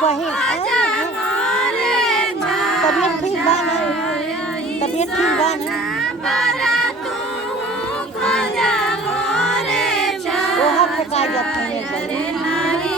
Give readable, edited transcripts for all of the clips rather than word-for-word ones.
बहिन तबीयत ठीक बा ना? तबीयत ठीक बा ना? ओहा फेंका जाता है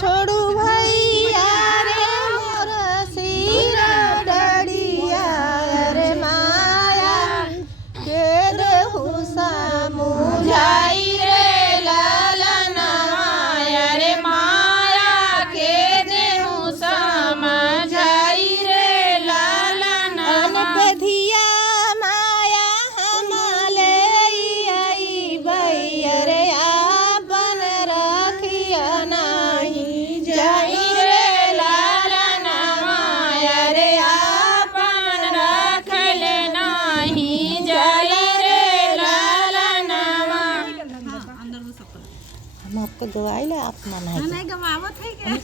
छोड़ू भैया रे मोर सिर डरिया रे माया के देहु समुझाई रे लालना रे माया के देहु समझाई रे लालना कधिया माया हमले आई भैया रे आपन रखिया आपको गवाई ले आप मना है नहीं गवावत है क्या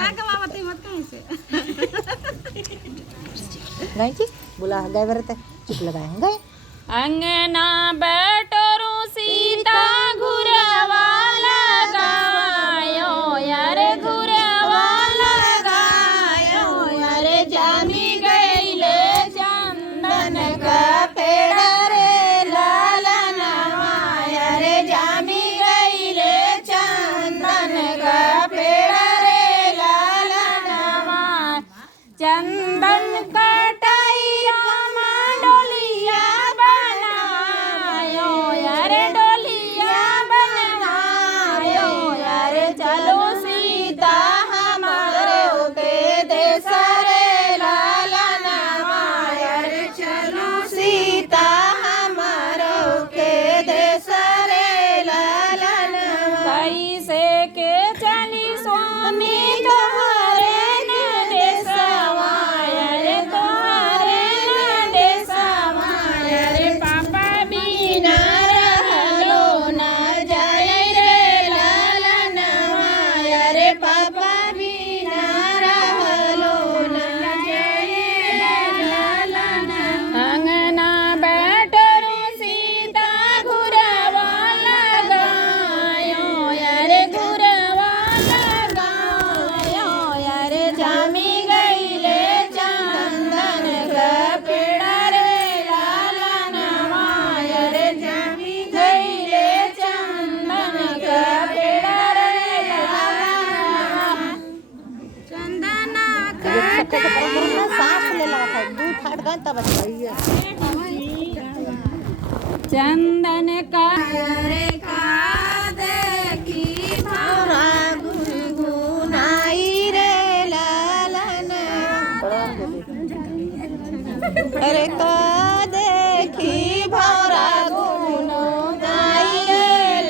ना गवावत है मत कहीं से नहीं जी बुला गए बरते चुप लगाएंगे अंगना बैठरू सीता घुरवाला गायो यार घुरवाला गायो यार जामी गईले चंदन का पेड़ रे लालना यार जामी चंदन कटाई रामा डोलिया बनायो यार डोलिया बनायो यार चलो सीता हमारे के देश रे लालना यार चलो सीता हमारे के देश रे लालना कैसे के चली स्वामी सांस ले लगा था दूध फाट गए तब चंदन का